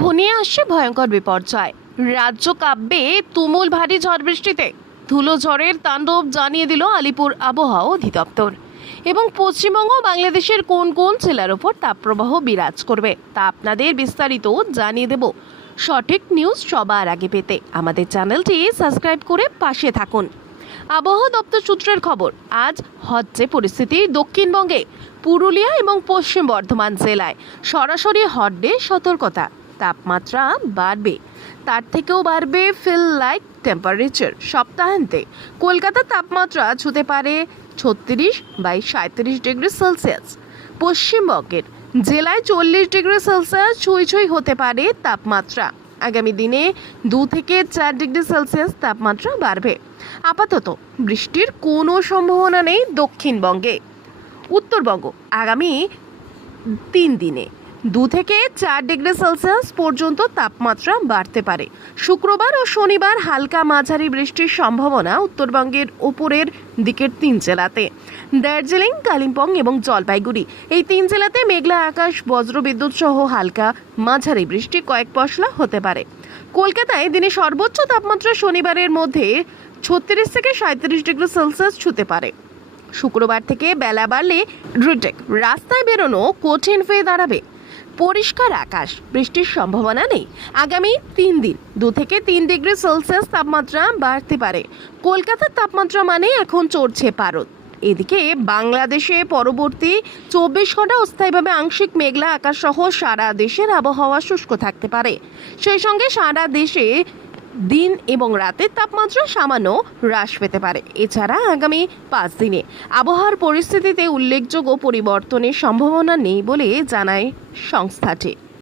ঘনিয়ে আসছে ভয়ঙ্কর বিপর্যয়। রাজ্য কাব্যে তুমুল ভারী ঝড় বৃষ্টিতে। ধুলো ঝড়ের তাণ্ডব জানিয়ে দিল আলিপুর আবহাওয়া অধিদপ্তর। এবং পশ্চিমবঙ্গ বাংলাদেশের কোন কোন জেলার ওপর তাপপ্রবাহ বিরাজ করবে, তা আপনাদের বিস্তারিত জানিয়ে দেব। সঠিক নিউজ সবার আগে পেতে আমাদের চ্যানেলটি সাবস্ক্রাইব করে পাশে থাকুন। আবহাওয়া দপ্তর সূত্রের খবর, আজ হচ্ছে পরিস্থিতি দক্ষিণবঙ্গে, পুরুলিয়া এবং পশ্চিম বর্ধমান জেলায় সরাসরি হট সতর্কতা। তাপমাত্রা বাড়বে। তার থেকেও বাড়বে ফিল লাইক টেম্পারেচার সপ্তাহান্তে। কলকাতার তাপমাত্রা ছুতে পারে ছত্রিশ বাই সাঁত্রিশ ডিগ্রি সেলসিয়াস পশ্চিমবঙ্গের জেলায় চল্লিশ ডিগ্রি সেলসিয়াস ছুঁই ছুঁই হতে পারে তাপমাত্রা। আগামী দিনে দু থেকে চার ডিগ্রি সেলসিয়াস তাপমাত্রা বাড়বে। আপাতত বৃষ্টির কোনো সম্ভাবনা নেই দক্ষিণবঙ্গে। উত্তরবঙ্গ আগামী তিন দিনে। দু থেকে চার ডিগ্রি সেলসিয়াস পর্যন্ত তাপমাত্রা বাড়তে পারে। শুক্রবার ও শনিবার হালকা মাঝারি বৃষ্টির সম্ভাবনা উত্তরবঙ্গের উপরের দিকের তিন জেলাতে। দার্জিলিং, কালিম্পং এবং জলপাইগুড়ি। এই তিন জেলাতে মেঘলা আকাশ, বজ্রবিদ্যুৎ সহ হালকা মাঝারি বৃষ্টি কয়েক পশলা হতে পারে। কলকাতায় দিনে সর্বোচ্চ তাপমাত্রা শনিবারের মধ্যে ছত্রিশ থেকে সাঁত্রিশ ডিগ্রি সেলসিয়াস ছুতে পারে। শুক্রবার থেকে বেলা বাড়লে রিটেক রাস্তায় বেরোনো কঠিন হয়ে দাঁড়াবে। পরিষ্কার আকাশ, বৃষ্টির সম্ভাবনা নেই। আগামী তিন দিন, দু থেকে তিন ডিগ্রি সেলসিয়াস তাপমাত্রা বাড়তে পারে। কলকাতার তাপমাত্রা মানে এখন চড়ছে পারদ। এদিকে বাংলাদেশে পরবর্তী চব্বিশ ঘণ্টা অস্থায়ীভাবে আংশিক মেঘলা আকাশ সহ সারা দেশের আবহাওয়া শুষ্ক থাকতে পারে। সেই সঙ্গে সারা দেশে দিন এবং রাতের তাপমাত্রা সামান্য হ্রাস পেতে পারে। এছাড়া আগামী পাঁচ দিনে আবহাওয়ার পরিস্থিতিতে উল্লেখযোগ্য পরিবর্তনের সম্ভাবনা নেই বলে জানায় সংস্থাটি।